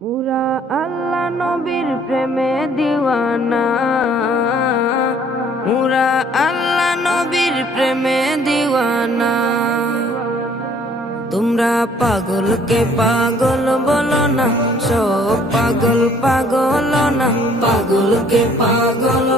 পুরা আল্লাহ নবীর প্রেমে দিওয়ানা। পুরা আল্লাহ নবীর প্রেমে দিওয়ানা। তোমরা পাগলকে পাগল বলো না, সব পাগল পাগল না। পাগলকে পাগল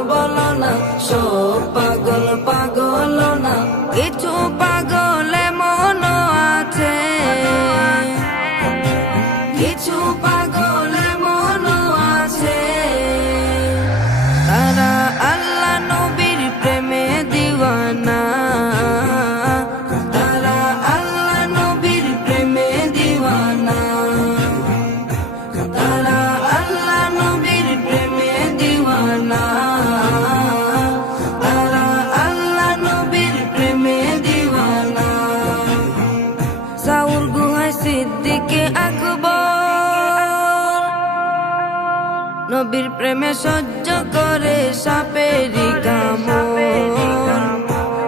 নবীর প্রেমে সহ্য করে সাপেরি কামড়।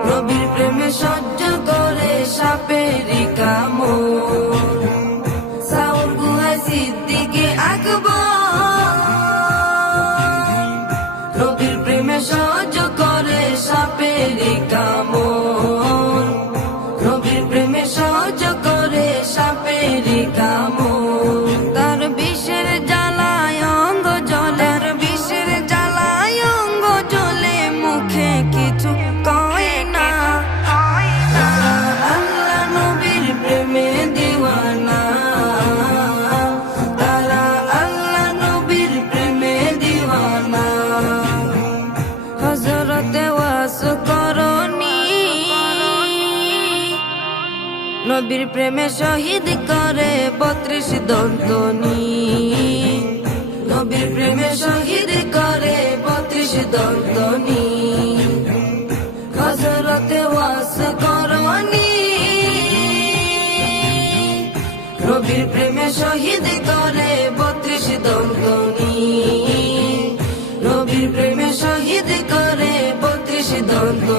নবীর প্রেমে সহ্য নবীর প্রেমে শহীদ করে বত্রিশ দন্তনি। নবীর প্রেমে শহীদ করে বত্রিশ দন্তনি। হজরতে ওয়াস করনি। নবীর প্রেমে শহীদ করে বত্রিশ দন্তনি। নবীর প্রেমে শহীদ করে বত্রিশ দন্তনি।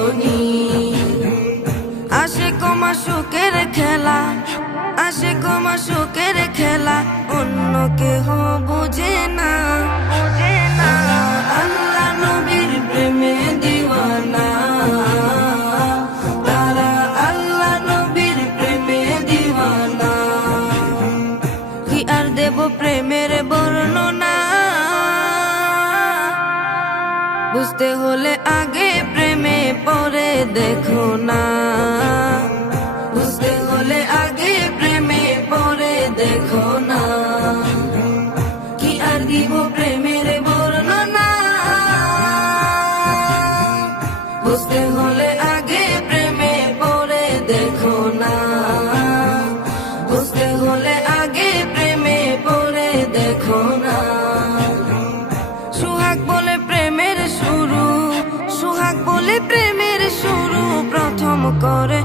আসে খেলা আসে কমা সুখের খেলা, অন্য কেহ বুঝে না আল্লাহ প্রেমে তারা আল্লাহ প্রেমে কি আর প্রেমের বর্ণনা? বুঝতে হলে আগে প্রেমে পরে দেখো। না। সুহাগ বলে প্রেমের শুরু সুহাগ বলে প্রেমের শুরু প্রথম করে